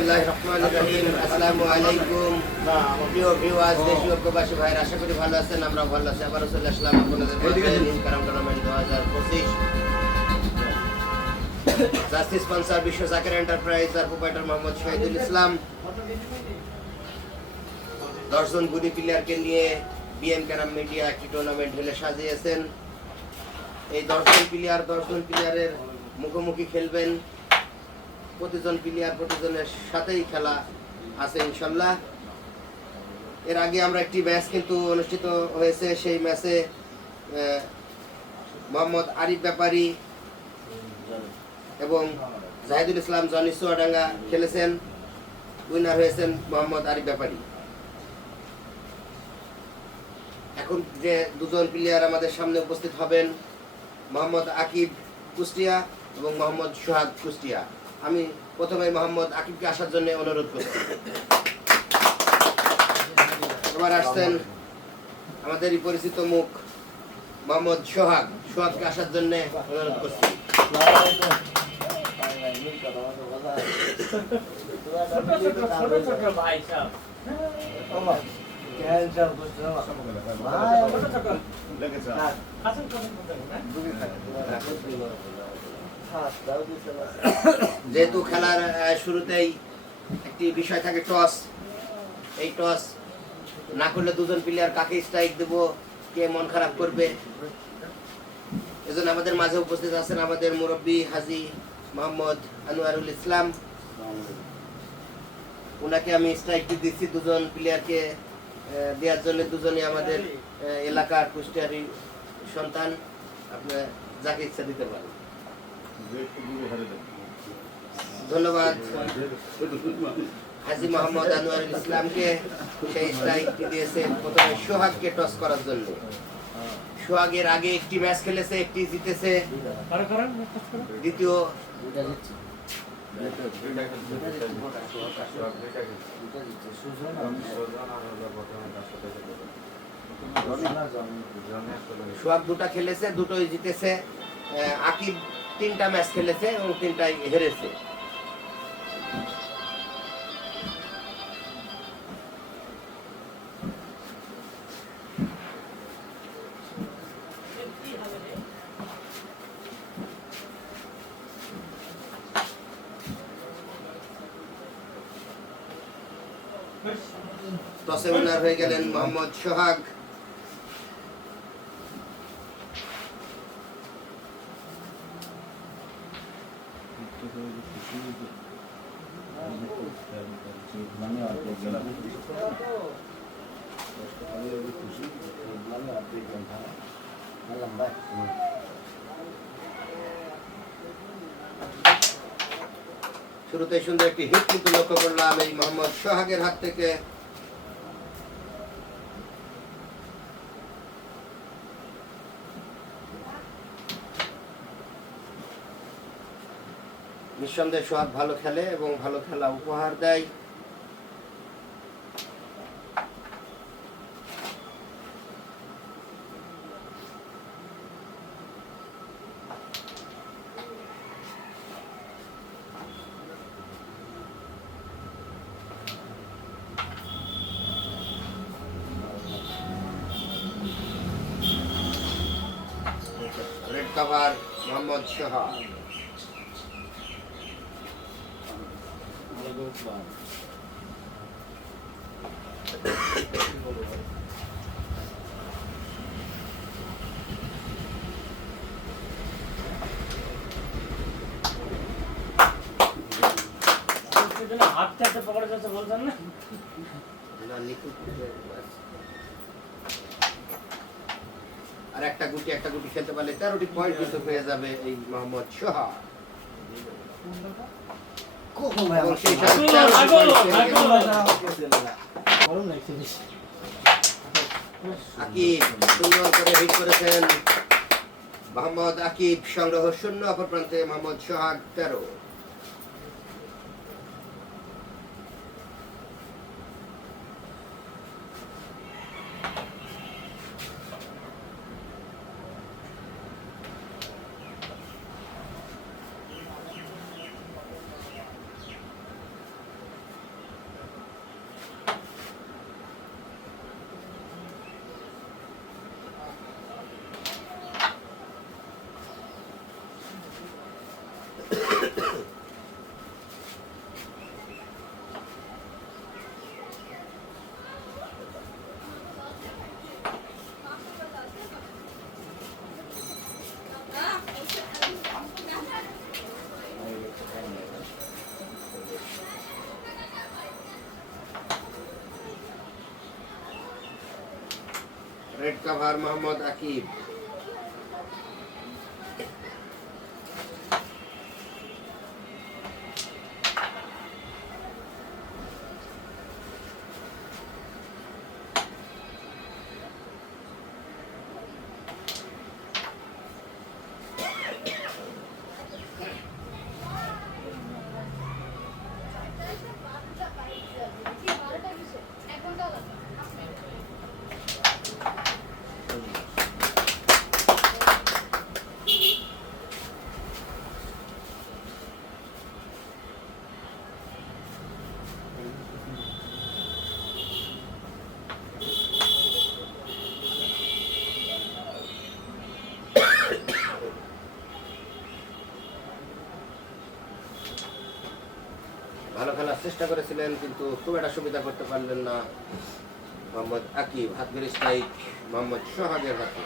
বিসমিল্লাহির রহমানির রহিম। আসসালামু আলাইকুম। প্রিয় ভিউয়ার্স দেশি ও ভাইয়ের আশা করি ভালো আছেন আমরা ভালো আছি। আবার চলে আসলাম আপনাদের টুর্নামেন্ট দু হাজার পঁচিশ। জাস্টি স্পন্সর বিশ্ব জাকের এন্টারপ্রাইজ আর প্রোপাইটার মোহাম্মদ শহীদুল ইসলাম। দশজন গুণী প্লেয়ারকে নিয়ে বিএম ক্যারাম মিডিয়া একটি টুর্নামেন্ট ঢেলে সাজিয়েছেন। এই দশজন প্লেয়ার দশজন প্লেয়ারের মুখোমুখি খেলবেন। প্রতিজন প্লেয়ার প্রতিজনের সাথেই খেলা আছে ইনশাল্লাহ। এর আগে আমরা একটি ম্যাচ কিন্তু অনুষ্ঠিত হয়েছে, সেই ম্যাচে মোহাম্মদ আরিফ ব্যাপারী এবং জাহিদুল ইসলাম, জনি চুয়াডাঙ্গা খেলেছেন। উইনার হয়েছেন মোহাম্মদ আরিফ ব্যাপারী। এখন যে দুজন প্লেয়ার আমাদের সামনে উপস্থিত হবেন, মোহাম্মদ আকিব কুষ্টিয়া এবং মোহাম্মদ সোহাগ কুষ্টিয়া। আমি প্রথমে মোহাম্মদ আকিবকে আসার জন্য অনুরোধ করছি। এবার আসছেন আমাদেরই পরিচিত মুখ মোহাম্মদ সোহাগ। সোহাগকে আসার জন্য অনুরোধ করছি। ভাই। যেহেতু খেলার শুরুতেই একটি বিষয় থাকে টস। এই টস না করলে দুজন প্লেয়ার কাকে স্ট্রাইক দেব, কে মন খারাপ করবে? এজন্য আমাদের মাঝে উপস্থিত আছেন আমাদের মুরব্বী হাজি মোহাম্মদ আনোয়ারুল ইসলাম। ওনাকে আমি স্ট্রাইকটি দিচ্ছি দুজন প্লেয়ারকে দেওয়ার জন্য দুজনই আমাদের এলাকার কুষ্টিয়ারি সন্তান। আপনার যাকে ইচ্ছা দিতে পারেন। ধন্যবাদ। হাজি মোহাম্মদ আনোয়ারুল ইসলামকে সেই স্ট্রাইকটি দিয়েছে প্রথমে সোহাগকে টস করার জন্য। সোহাগের আগে একটি ম্যাচ খেলেছে, একটি জিতেছে। দ্বিতীয় সোহাগ দুটা খেলেছে, দুটোই জিতেছে। আকিব তিনটা ম্যাচ খেলেছে এবং তিনটাই হেরেছে। হয়ে গেলেন মোহাম্মদ সোহাগ। শুরুতে সুন্দর একটি হিট কিন্তু লক্ষ্য করলাম এই মোহাম্মদ সোহাগের হাত থেকে। নিঃসন্দেহে সোহাগ ভালো খেলে এবং ভালো খেলা উপহার দেয়। কাভার মোহাম্মদ সোহাগ সেজন্য হাত চারটে পকড়ে যাচ্ছে বলছেন না? না, নিখুঁত আর একটা গুটি একটা গুটি খেলতে পারলে তেরোটি পয়েন্ট কিন্তু পেয়ে যাবে এই মোহাম্মদ সোহাগ এবং সেই সাথে আগো, 13টি point আগো, পেয়ে গেল। গরম লাগছে বেশি। আকিব সুন্দর করে হিট করেছেন। মোহাম্মদ আকিব সংগ্রহ শূন্য অপর প্রান্তে মোহাম্মদ সোহাগ তেরো রেড কাভার মোহাম্মদ আকিব ভালো খেলার চেষ্টা করেছিলেন, কিন্তু খুব একটা সুবিধা করতে পারলেন না। মোহাম্মদ আকিব হাত স্ট্রাইক, মোহাম্মদ সোহাগের হাতে।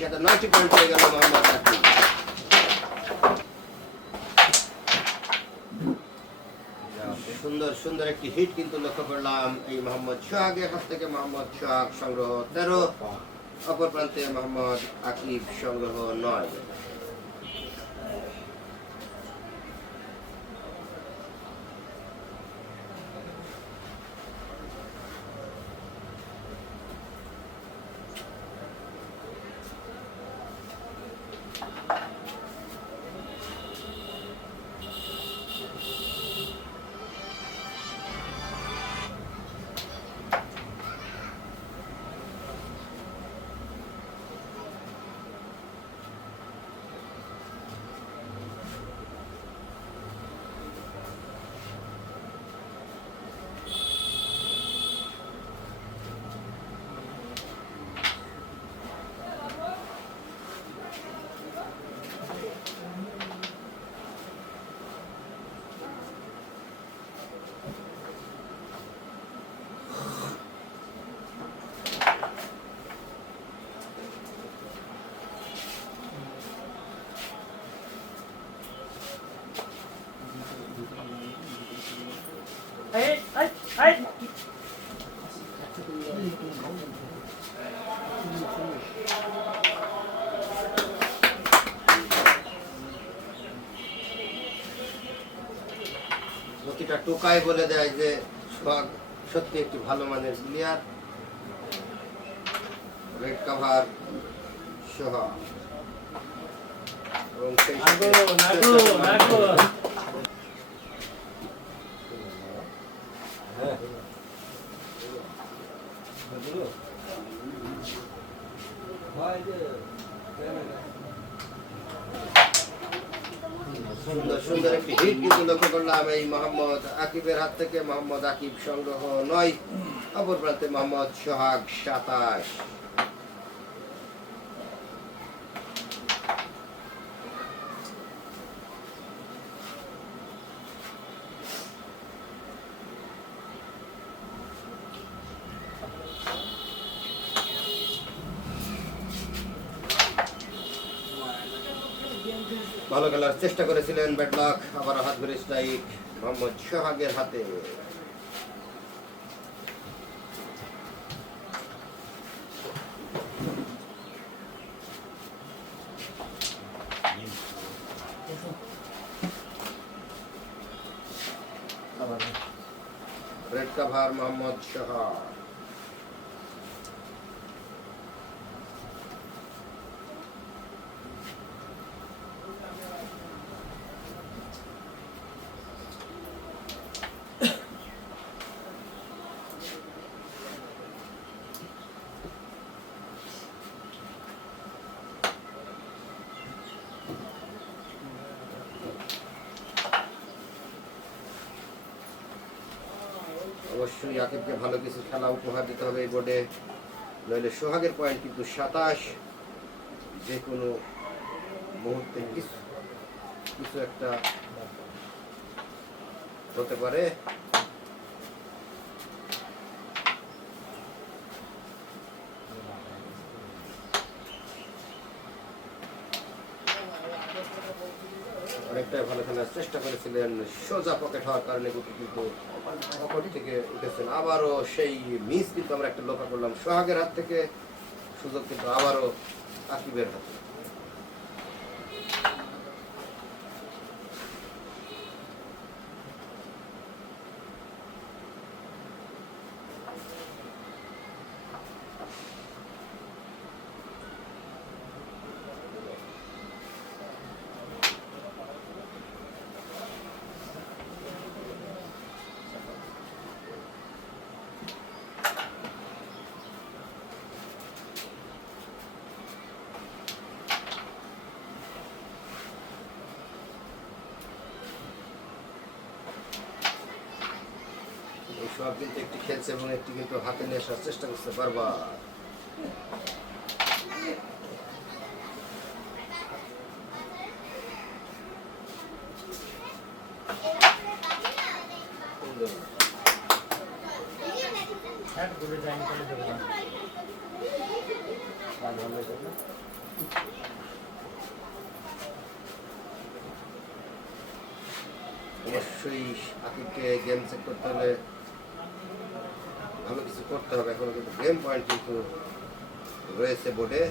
সাথে নয়টি পয়েন্ট হয়ে গেল মোহাম্মদ আকিব সুন্দর সুন্দর একটি হিট কিন্তু লক্ষ্য করলাম এই মোহাম্মদ সোহাগের হাত থেকে মোহাম্মদ সোহাগ সংগ্রহ তেরো, অপর প্রান্তে মোহাম্মদ আকিব সংগ্রহ নয় এই এই এই টোকায় বলে দেয় যে সোহাগ সত্যি একটি ভালো মানের প্লেয়ার। রেড কাভার সোহাগ এবং সেই সাথে নাগো নাগো নাগো সুন্দর সুন্দর একটি হিট কিন্তু লক্ষ্য করলাম এই মোহাম্মদ আকিবের হাত থেকে মোহাম্মদ আকিব সংগ্রহ নয়। অপর প্রান্তে মোহাম্মদ সোহাগ সাতাশ। ভালো খেলার চেষ্টা করেছিলেন ব্যাটলক। আবার হাত ধরে স্ট্রাইক মোহাম্মদ সোহাগের হাতে। Red cover Mohammad Sohag. অবশ্যই আকিবকে ভালো কিছু খেলা উপহার দিতে হবে এই বোর্ডে নইলে সোহাগের পয়েন্ট কিন্তু সাতাশ। যে কোনো মুহূর্তে কিছু কিছু একটা হতে পারে। করেছিলেন সোজা পকেট হওয়ার কারণে গুটি কিন্তু থেকে উঠেছেন। আবারও সেই মিস কিন্তু আমরা একটা লক্ষ্য করলাম। সোহাগের হাত থেকে সুযোগ কিন্তু আবারও আকিবের হাতে। একটি খেলছে এবং একটি কিন্তু হাতে নিয়ে আসার চেষ্টা করছে বারবার। অবশ্যই আকিবকে গেম চেক করতে হলে ভালো কিছু করতে হবে, এখনও কিন্তু গেম পয়েন্ট কিন্তু রয়েছে বোর্ডে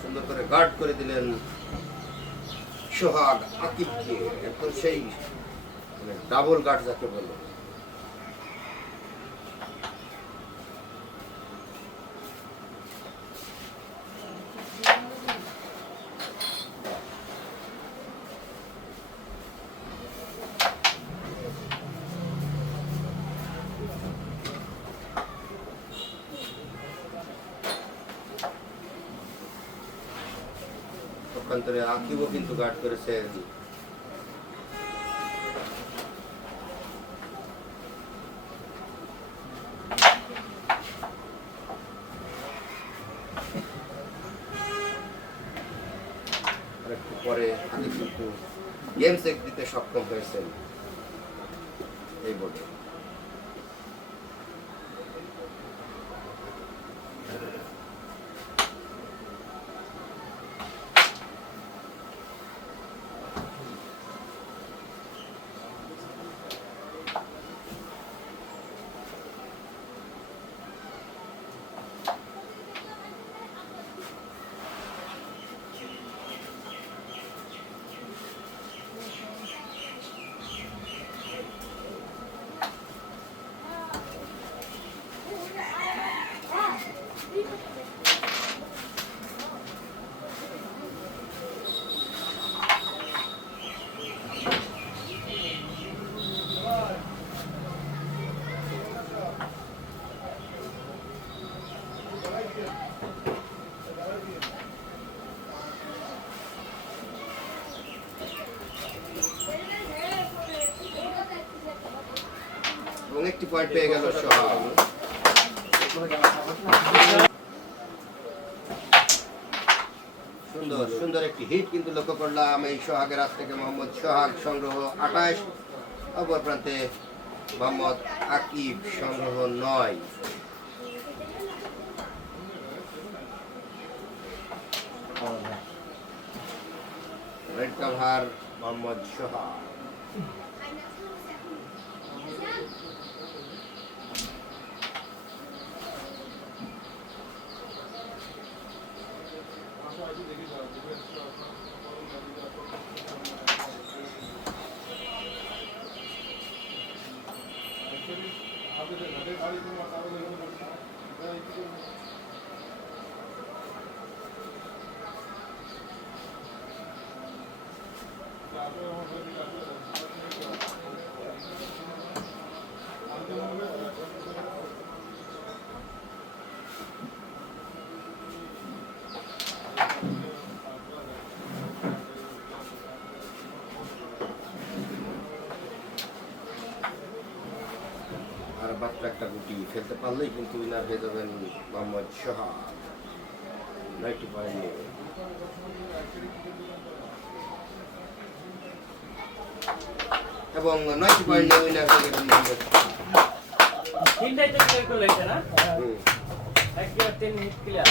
সুন্দর করে গার্ড করে দিলেন সোহাগ আকিবকে। এখন সেই ডাবল গার্ড যাকে বলে। আকিবও কিন্তু গার্ড করেছেন আর একটু পরে আকিব কিন্তু গেম চেক দিতে সক্ষম হয়েছেন পয়েন্ট পেয়ে গেল সোহাগ সুন্দর সুন্দর একটি হিট কিন্তু লক্ষ্য করলাম এই সোহাগের হাত থেকে মোহাম্মদ সোহাগ সংগ্রহ আঠাশ, অপর প্রান্তে মোহাম্মদ আকিব সংগ্রহ নয়। Red cover Mohammad Sohag. গুটি ফেলতে পারলেই কিন্তু উইনার হয়ে যাবেন মোহাম্মদ সোহাগ নয়টি পয়েন্ট নিয়ে এবং নয়টি পয়েন্ট নিয়ে উইনার হয়ে গেলেন মোহাম্মদ তিনটাই তো ক্লিয়ার করলে না। এক তিন হিট ক্লিয়ার